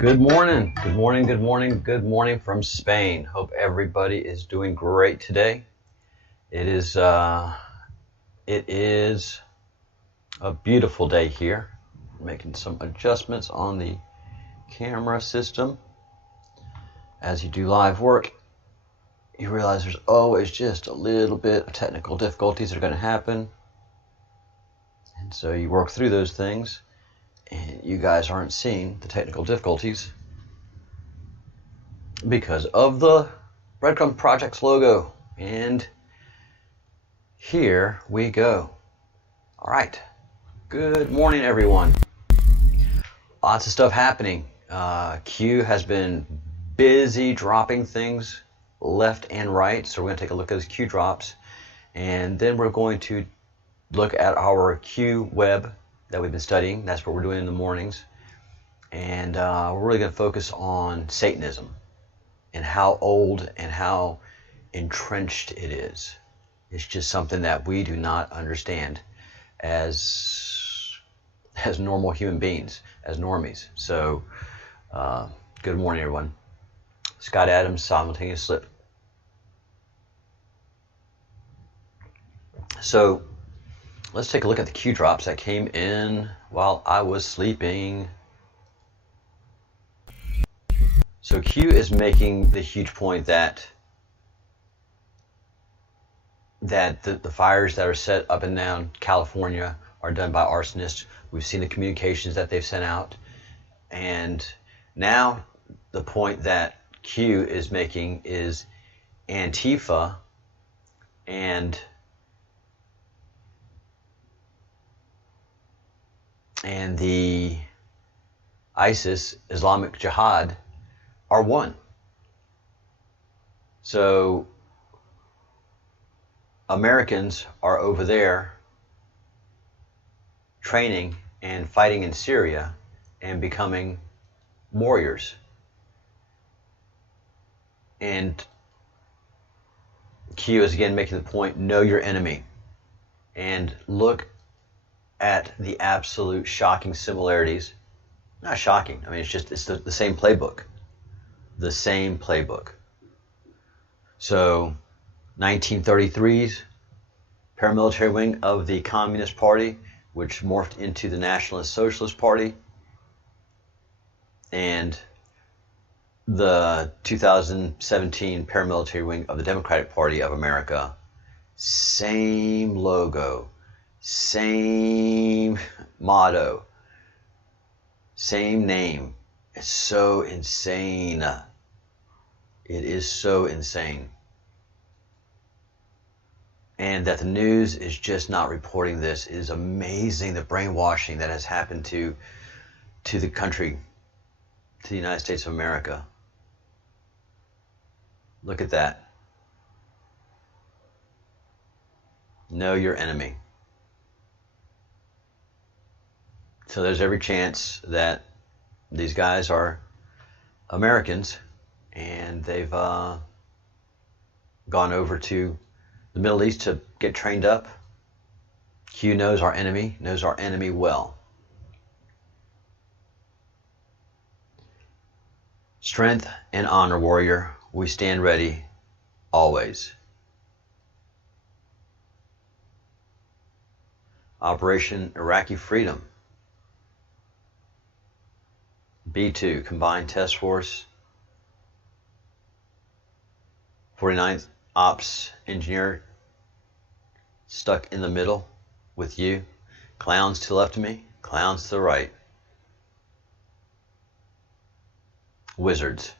Good morning, good morning, good morning, good morning from Spain. Hope everybody is doing great today. It is a beautiful day here. Making some adjustments on the camera system. As you do live work, you realize there's always just a little bit of technical difficulties that are going to happen. And so you work through those things, and you guys aren't seeing the technical difficulties because of the Breadcrumbs Project's logo. And here we go. All right. Good morning, everyone. Lots of stuff happening. Q has been busy dropping things left and right. So we're going to take a look at those Q drops. And then we're going to look at our Q web that we've been studying. That's what we're doing in the mornings. And we're really going to focus on Satanism and how old and how entrenched it is. It's just something that we do not understand as normal human beings, as normies. So, good morning, everyone. Scott Adams, simultaneous slip. So, let's take a look at the Q drops that came in while I was sleeping. So Q is making the huge point that the fires that are set up and down California are done by arsonists. We've seen the communications that they've sent out. And now the point that Q is making is Antifa and the ISIS, Islamic Jihad, are one. So Americans are over there training and fighting in Syria and becoming warriors. And Q is again making the point, know your enemy. And look at the absolute shocking similarities. Not shocking, I mean, it's the same playbook. The same playbook. So 1933's paramilitary wing of the Communist Party, which morphed into the Nationalist Socialist Party, and the 2017 paramilitary wing of the Democratic Party of America. Same logo, same motto, same name. It's so insane. It is so insane. And that the news is just not reporting this is amazing. The brainwashing that has happened to the country, to the United States of America. Look at that. Know your enemy. So there's every chance that these guys are Americans and they've gone over to the Middle East to get trained up. Q knows our enemy well. Strength and honor, warrior. We stand ready always. Operation Iraqi Freedom. B2, Combined Task Force. 49th Ops Engineer stuck in the middle with you. Clowns to the left of me, clowns to the right. Wizards.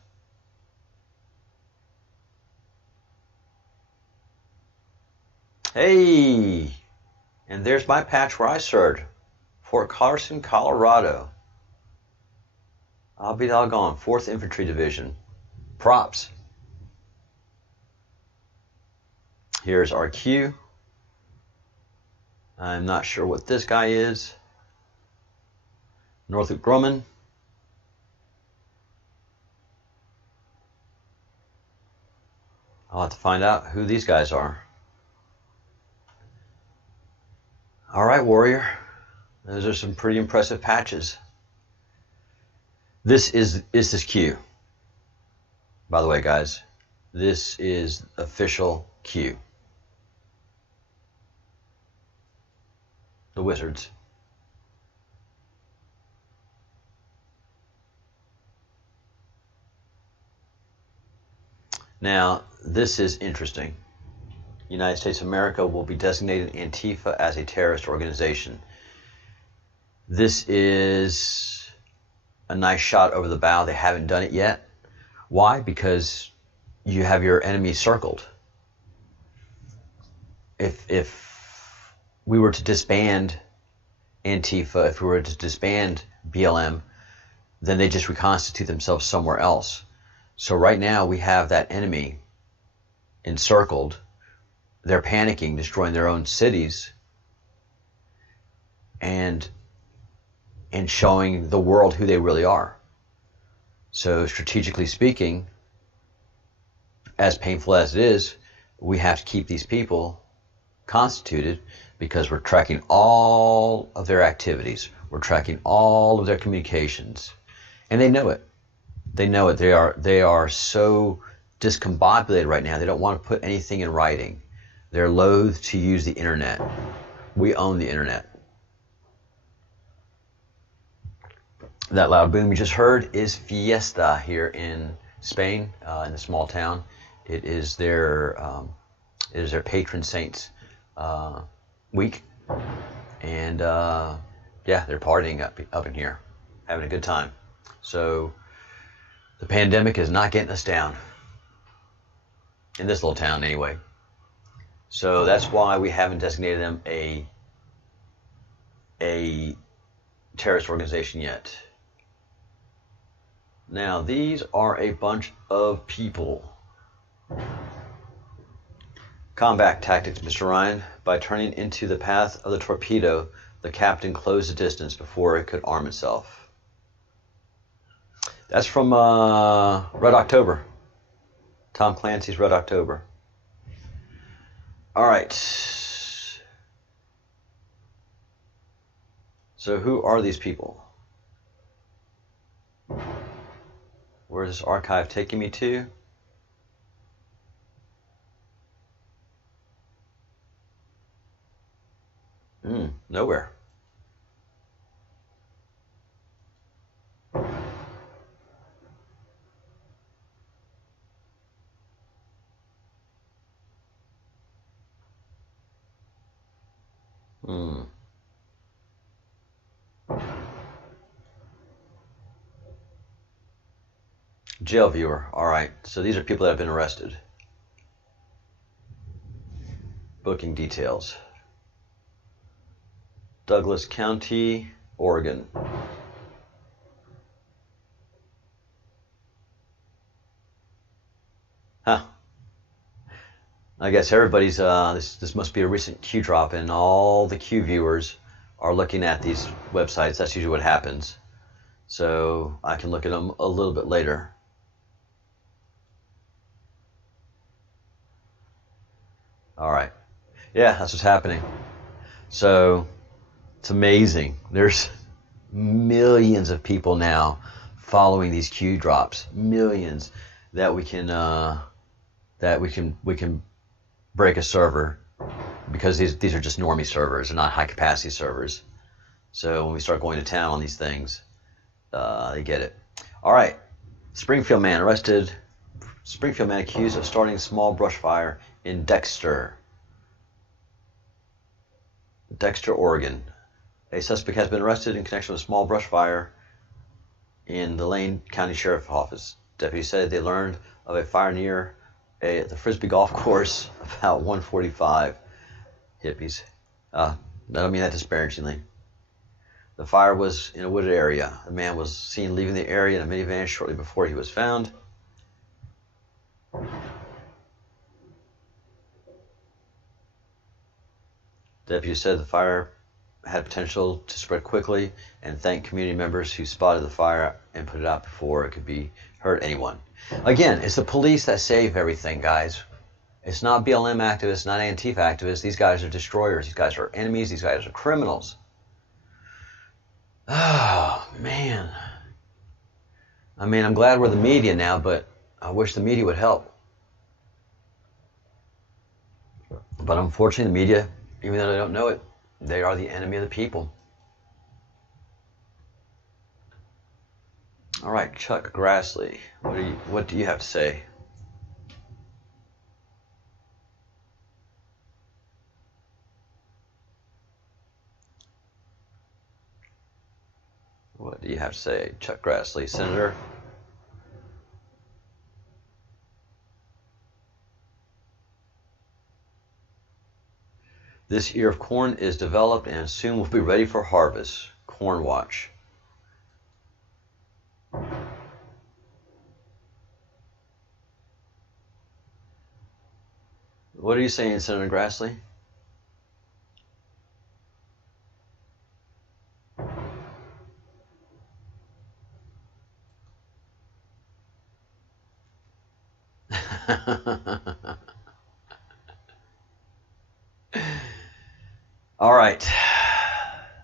Hey! And there's my patch where I served. Fort Carson, Colorado. I'll be doggone. 4th Infantry Division. Props. Here's our Q. I'm not sure what this guy is. Northrop Grumman. I'll have to find out who these guys are. All right, warrior. Those are some pretty impressive patches. This is this Q. By the way, guys, this is official Q. The Wizards. Now, this is interesting. United States of America will be designating Antifa as a terrorist organization. This is a nice shot over the bow. They haven't done it yet. Why? Because you have your enemy circled. If we were to disband Antifa, if we were to disband BLM, then they just reconstitute themselves somewhere else. So right now we have that enemy encircled. They're panicking, destroying their own cities, and showing the world who they really are. So strategically speaking, as painful as it is, we have to keep these people constituted because we're tracking all of their activities. We're tracking all of their communications. And they know it. They know it. They are so discombobulated right now. They don't want to put anything in writing. They're loath to use the internet. We own the internet. That loud boom you just heard is Fiesta here in Spain, in the small town. It is their patron saint's week, and yeah, they're partying up in here, having a good time. So the pandemic is not getting us down in this little town, anyway. So that's why we haven't designated them a terrorist organization yet. Now, these are a bunch of people. Combat tactics, Mr. Ryan. By turning into the path of the torpedo, the captain closed the distance before it could arm itself. That's from Red October. Tom Clancy's Red October. All right. So who are these people? Where is this archive taking me to? Nowhere. Jail viewer. All right. So these are people that have been arrested. Booking details. Douglas County, Oregon. Huh. I guess everybody's, this must be a recent Q drop, and all the Q viewers are looking at these websites. That's usually what happens. So I can look at them a little bit later. All right. Yeah, that's what's happening. So it's amazing. There's millions of people now following these Q drops. Millions that we can break a server, because these are just normie servers. They're not high capacity servers. So when we start going to town on these things, they get it. All right. Springfield man arrested. Springfield man accused of starting a small brush fire in Dexter, Oregon. A suspect has been arrested in connection with a small brush fire in the Lane County Sheriff's Office. Deputies said they learned of a fire near the Frisbee Golf Course about 1:45. Hippies. I don't mean that disparagingly. The fire was in a wooded area. The man was seen leaving the area in a minivan shortly before he was found. Deputies said the fire had potential to spread quickly and thanked community members who spotted the fire and put it out before it could hurt anyone. Again, it's the police that save everything, guys. It's not BLM activists, not Antifa activists. These guys are destroyers. These guys are enemies. These guys are criminals. Oh, man. I mean, I'm glad we're the media now, but I wish the media would help. But unfortunately, the media, even though they don't know it, they are the enemy of the people. All right, Chuck Grassley, what do you have to say? What do you have to say, Chuck Grassley, Senator? This ear of corn is developed and soon will be ready for harvest. Corn Watch. What are you saying, Senator Grassley? All right,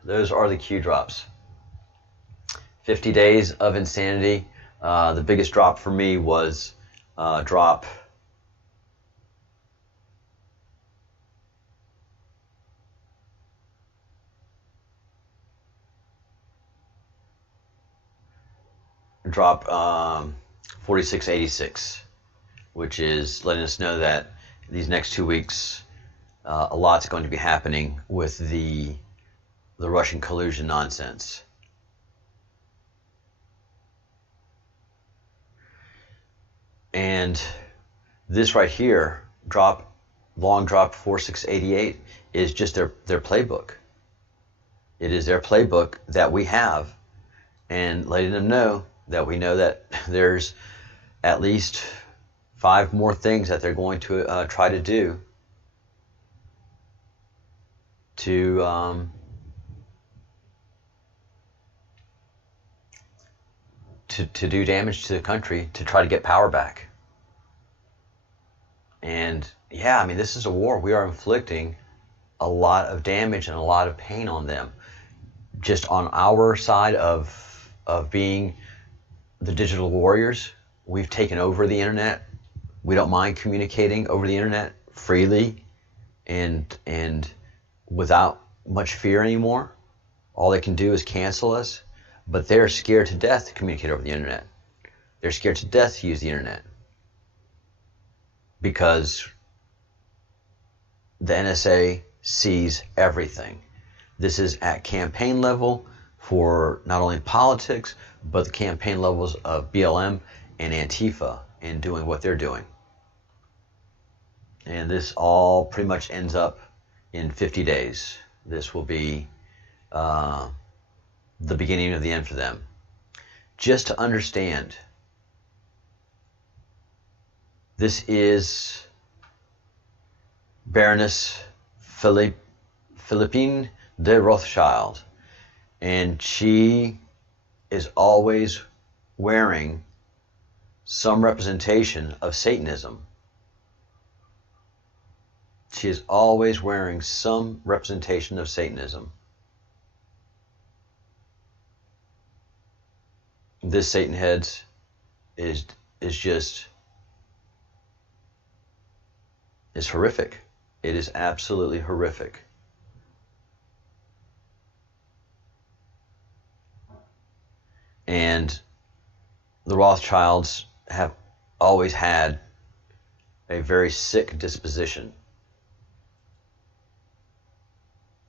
those are the Q drops. 50 days of insanity. The biggest drop for me was drop drop 4686, which is letting us know that these next 2 weeks a lot's going to be happening with the Russian collusion nonsense. And this right here, long drop 4688, is just their playbook. It is their playbook that we have, and letting them know that we know that there's at least 5 more things that they're going to try to do to do damage to the country, to try to get power back. And yeah, I mean, this is a war. We are inflicting a lot of damage and a lot of pain on them. Just on our side of being the digital warriors, we've taken over the internet. We don't mind communicating over the internet freely and without much fear anymore. All they can do is cancel us, but they're scared to death to communicate over the internet. They're scared to death to use the internet because the NSA sees everything. This is at campaign level for not only politics, but the campaign levels of BLM and Antifa in doing what they're doing. And this all pretty much ends up in 50 days. This will be the beginning of the end for them. Just to understand, this is Baroness Philippine de Rothschild, and she is always wearing some representation of Satanism. She is always wearing some representation of Satanism. This Satan head is horrific. It is absolutely horrific. And the Rothschilds have always had a very sick disposition.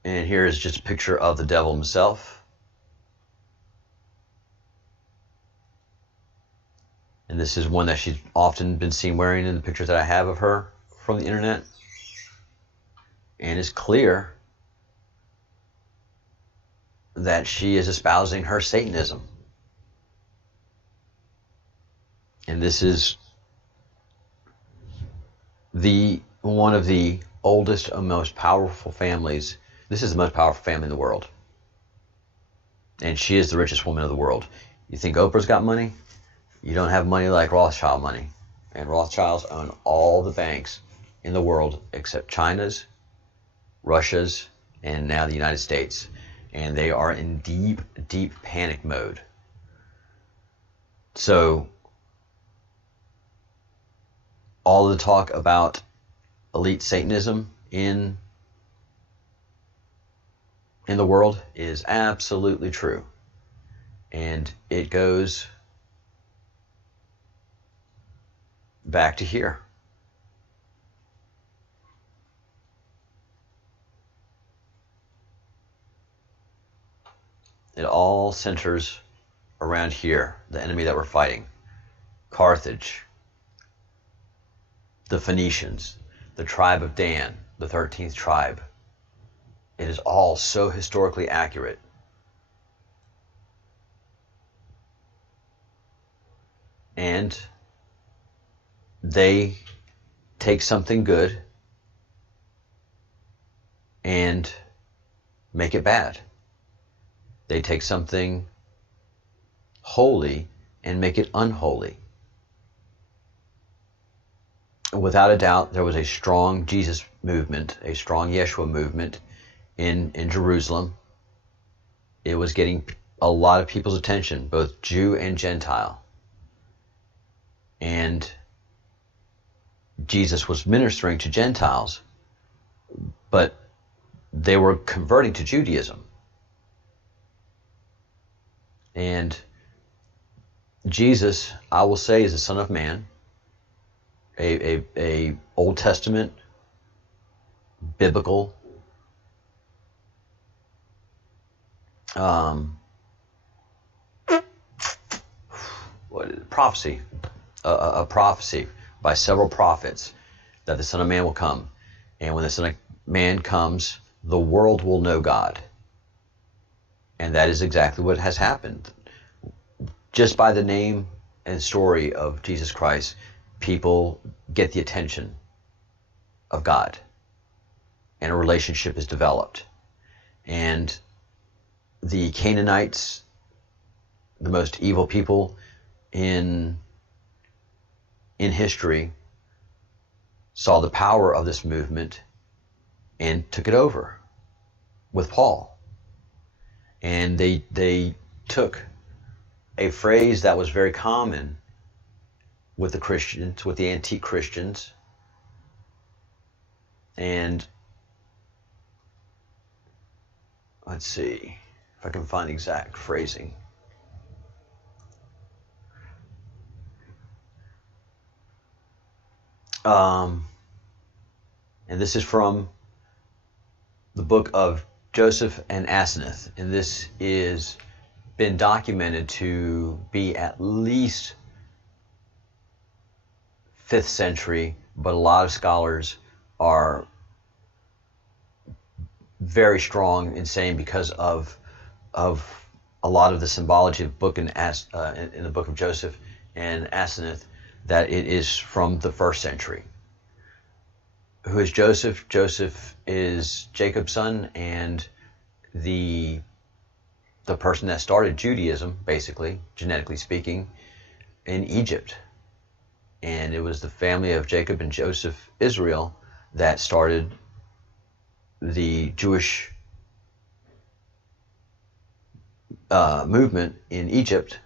And here is just a picture of the devil himself. And this is one that she's often been seen wearing in the pictures that I have of her from the internet. And it's clear that she is espousing her Satanism. And this is one of the oldest and most powerful families. This is the most powerful family in the world. And she is the richest woman of the world. You think Oprah's got money? You don't have money like Rothschild money. And Rothschilds own all the banks in the world except China's, Russia's, and now the United States. And they are in deep, deep panic mode So all the talk about elite Satanism in the world is absolutely true. And it goes back to here. It all centers around here, the enemy that we're fighting. Carthage, the Phoenicians, the tribe of Dan, the 13th tribe. It is all so historically accurate. And they take something good and make it bad. They take something holy and make it unholy. Without a doubt, there was a strong Jesus movement, a strong Yeshua movement in Jerusalem. It was getting a lot of people's attention, both Jew and Gentile. And Jesus was ministering to Gentiles, but they were converting to Judaism. And Jesus, I will say, is the Son of Man, a Old Testament, biblical, prophecy, a prophecy by several prophets that the Son of Man will come. And when the Son of Man comes, the world will know God. And that is exactly what has happened. Just by the name and story of Jesus Christ, people get the attention of God. And a relationship is developed. And the Canaanites, the most evil people in history, saw the power of this movement and took it over with Paul. And they took a phrase that was very common with the Christians, with the antique Christians, and let's see if I can find the exact phrasing. And this is from the book of Joseph and Asenath, and this is been documented to be at least 5th century, but a lot of scholars are very strong in saying, because of a lot of the symbology of book in the book of Joseph and Asenath, that it is from the 1st century. Who is Joseph? Joseph is Jacob's son and the person that started Judaism, basically, genetically speaking, in Egypt. And it was the family of Jacob and Joseph, Israel, that started the Jewish movement in Egypt.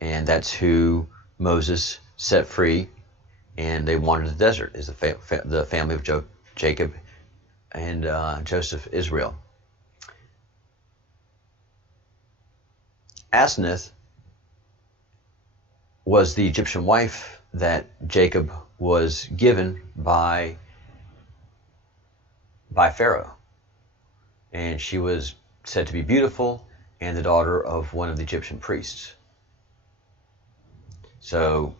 And that's who Moses set free, and they wandered the desert, is the family of Jacob and Joseph, Israel. Asenath was the Egyptian wife that Jacob was given by Pharaoh. And she was said to be beautiful and the daughter of one of the Egyptian priests. So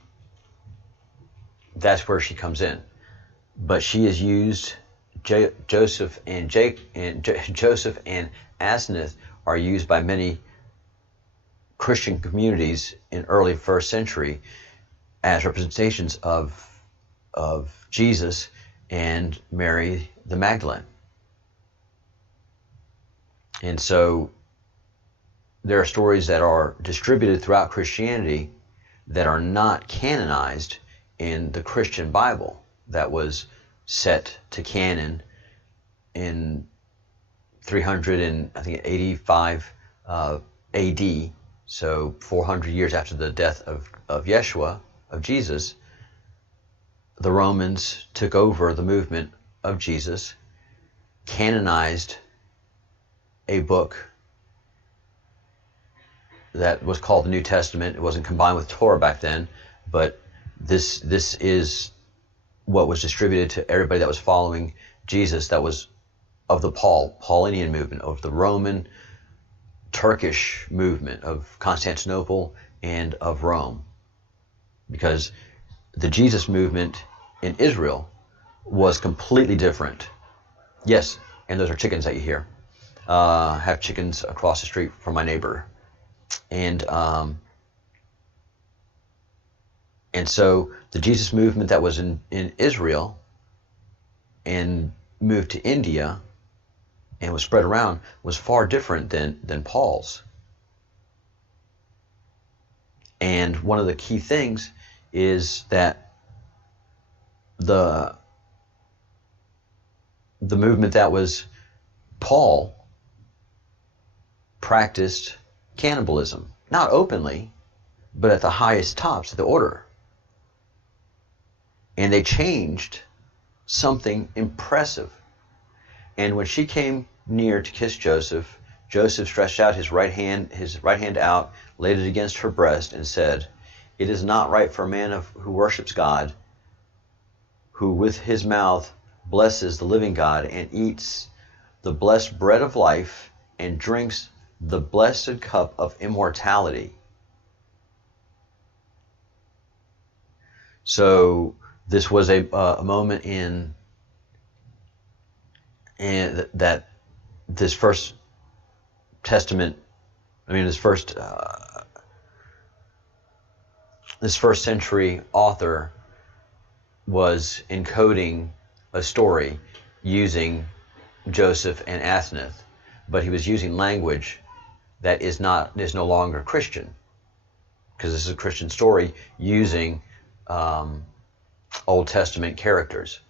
that's where she comes in. But she is used, Joseph and Asenath are used by many Christian communities in early 1st century as representations of Jesus and Mary the Magdalene. And so there are stories that are distributed throughout Christianity that are not canonized in the Christian Bible, that was set to canon in 385 AD. So 400 years after the death of Yeshua, of Jesus, the Romans took over the movement of Jesus, canonized a book that was called the New Testament. It wasn't combined with Torah back then, but this is what was distributed to everybody that was following Jesus, that was of the Paulinian movement, of the Roman Turkish movement, of Constantinople and of Rome. Because the Jesus movement in Israel was completely different. Yes, and those are chickens that you hear. I have chickens across the street from my neighbor. And so the Jesus movement that was in Israel and moved to India and was spread around was far different than Paul's. And one of the key things is that the movement that was Paul practiced cannibalism, not openly, but at the highest tops of the order. And they changed something impressive. And when she came near to kiss Joseph, Joseph stretched out his right hand out, laid it against her breast, and said, "It is not right for a man who worships God, who with his mouth blesses the living God and eats the blessed bread of life and drinks the blessed cup of immortality." So this was a moment in that this first testament, this first century author was encoding a story using Joseph and Asenath, but he was using language that is no longer Christian, because this is a Christian story using Old Testament characters.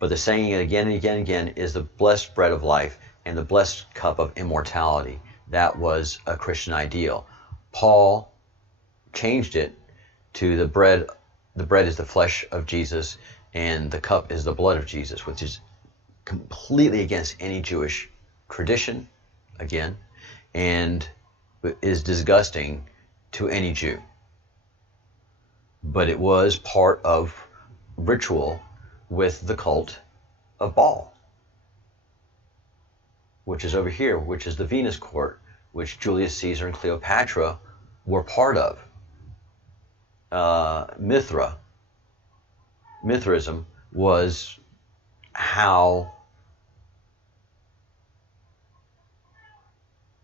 But the saying it again and again and again is the blessed bread of life and the blessed cup of immortality. That was a Christian ideal. Paul changed it to the bread is the flesh of Jesus and the cup is the blood of Jesus, which is completely against any Jewish tradition, again, and is disgusting to any Jew. But it was part of ritual with the cult of Baal, which is over here, which is the Venus court, which Julius Caesar and Cleopatra were part of. Mithraism was how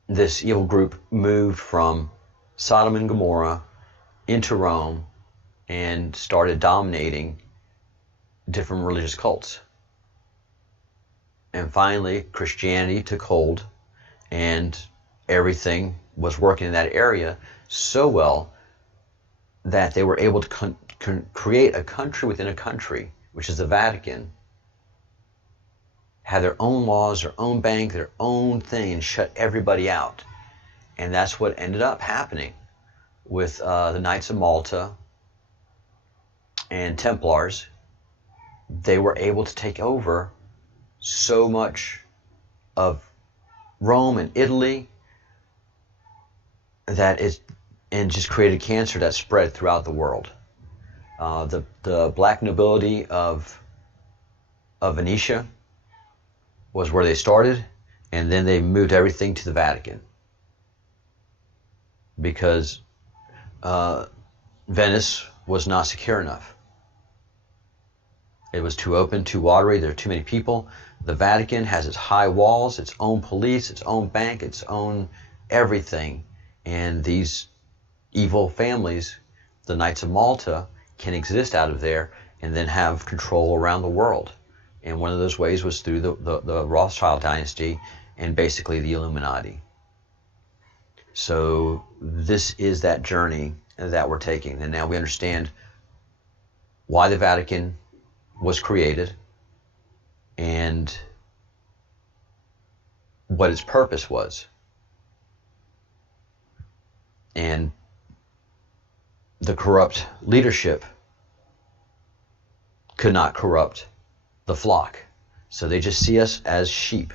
this evil group moved from Sodom and Gomorrah into Rome and started dominating different religious cults. And finally, Christianity took hold, and everything was working in that area so well that they were able to create a country within a country, which is the Vatican, had their own laws, their own bank, their own thing, and shut everybody out. And that's what ended up happening with the Knights of Malta and Templars. They were able to take over so much of Rome and Italy and just created cancer that spread throughout the world. The black nobility of Venetia was where they started, and then they moved everything to the Vatican because Venice was not secure enough. It was too open, too watery, there were too many people. The Vatican has its high walls, its own police, its own bank, its own everything. And these evil families, the Knights of Malta, can exist out of there and then have control around the world. And one of those ways was through the Rothschild dynasty and basically the Illuminati. So this is that journey that we're taking. And now we understand why the Vatican was created and what its purpose was. And the corrupt leadership could not corrupt the flock. So they just see us as sheep.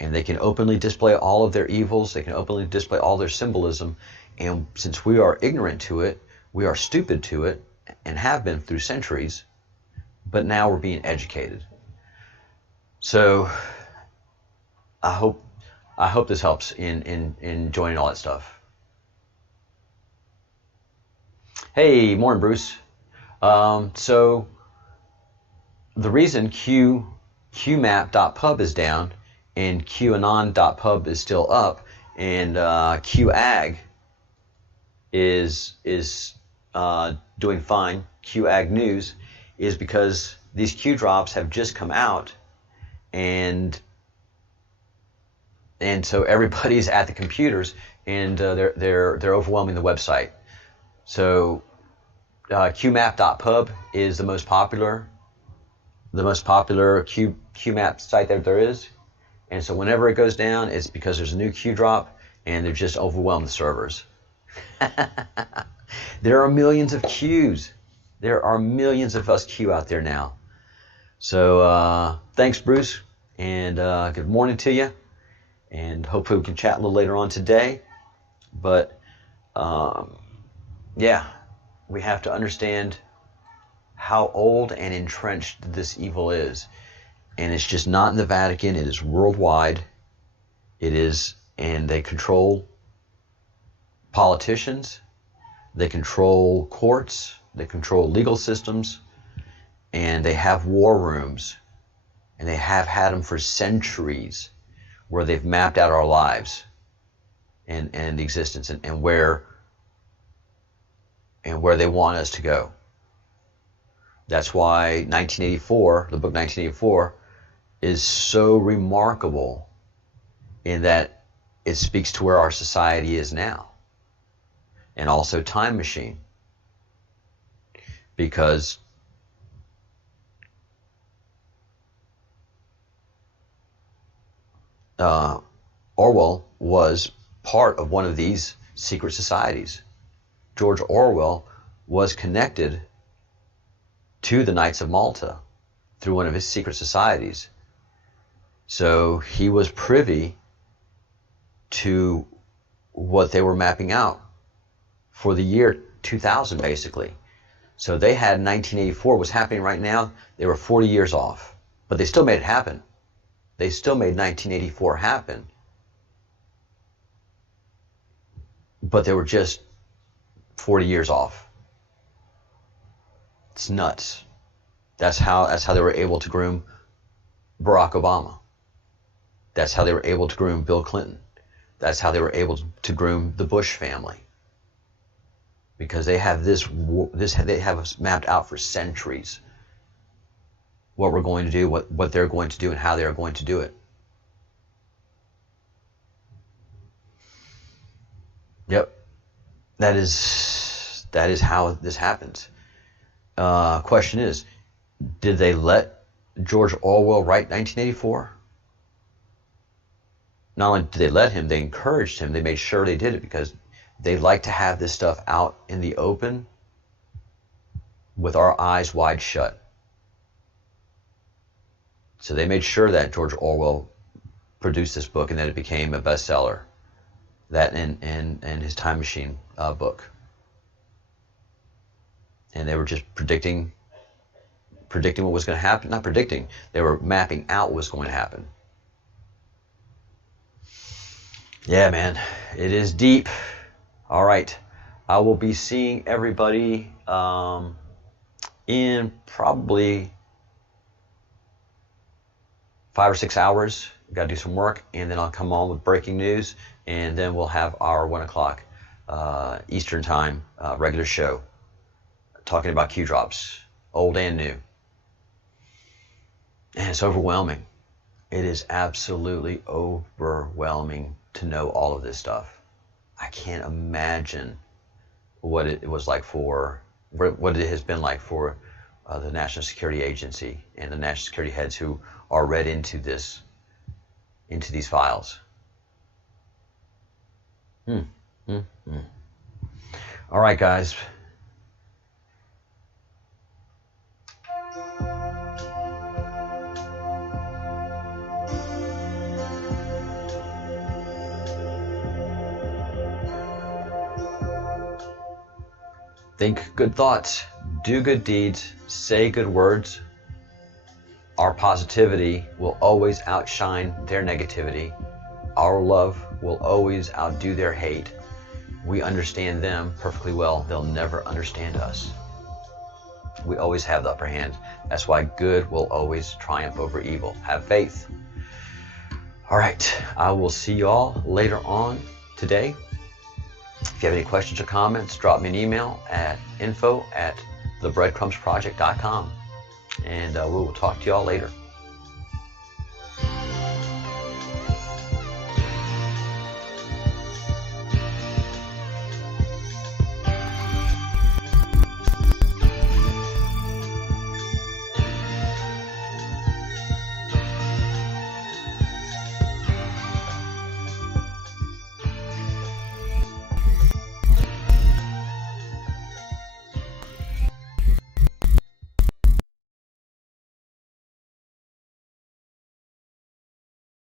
And they can openly display all of their evils. They can openly display all their symbolism. And since we are ignorant to it, we are stupid to it, and have been through centuries, but now we're being educated. So I hope this helps in joining all that stuff. Hey, morning, Bruce. So the reason qmap.pub is down and qanon.pub is still up, and qag is doing fine, qag news, is because these Q drops have just come out, and so everybody's at the computers, and they're overwhelming the website. So qmap.pub is the most popular qmap site that there is, and so whenever it goes down, it's because there's a new Q drop, and they're just overwhelmed the servers. There are millions of Qs. There are millions of us Q out there now. So thanks, Bruce, and good morning to you. And hopefully we can chat a little later on today. But yeah, we have to understand how old and entrenched this evil is. And it's just not in the Vatican. It is worldwide. It is, and they control politicians. They control courts. They control legal systems. And they have war rooms. And they have had them for centuries, where they've mapped out our lives and the existence, and where they want us to go. That's why 1984, the book 1984, is so remarkable in that it speaks to where our society is now. And also Time Machine. Because Orwell was part of one of these secret societies. George Orwell was connected to the Knights of Malta through one of his secret societies. So he was privy to what they were mapping out for the year 2000, basically. So they had 1984 was happening right now. They were 40 years off, but they still made it happen. They still made 1984 happen. But they were just 40 years off. It's nuts. That's how they were able to groom Barack Obama. That's how they were able to groom Bill Clinton. That's how they were able to groom the Bush family. Because they have they have us mapped out for centuries. What we're going to do, what they're going to do, and how they are going to do it. Yep. That is how this happens. Question is, did they let George Orwell write 1984? Not only did they let him, they encouraged him. They made sure they did it because they like to have this stuff out in the open with our eyes wide shut. So they made sure that George Orwell produced this book and that it became a bestseller. That and his Time Machine book. And they were just predicting what was going to happen. Not predicting, they were mapping out what was going to happen. Yeah, man, it is deep. All right, I will be seeing everybody in probably 5 or 6 hours. Got to do some work, and then I'll come on with breaking news, and then we'll have our 1 o'clock Eastern time regular show, talking about Q drops, old and new. And it's overwhelming. It is absolutely overwhelming to know all of this stuff. I can't imagine what it was like what it has been like for the National Security Agency and the national security heads who are read into these files. Mm-hmm. All right, guys. Think good thoughts, do good deeds, say good words. Our positivity will always outshine their negativity. Our love will always outdo their hate. We understand them perfectly well. They'll never understand us. We always have the upper hand. That's why good will always triumph over evil. Have faith. All right, I will see you all later on today. If you have any questions or comments, drop me an email at info@thebreadcrumbsproject.com, and we will talk to you all later.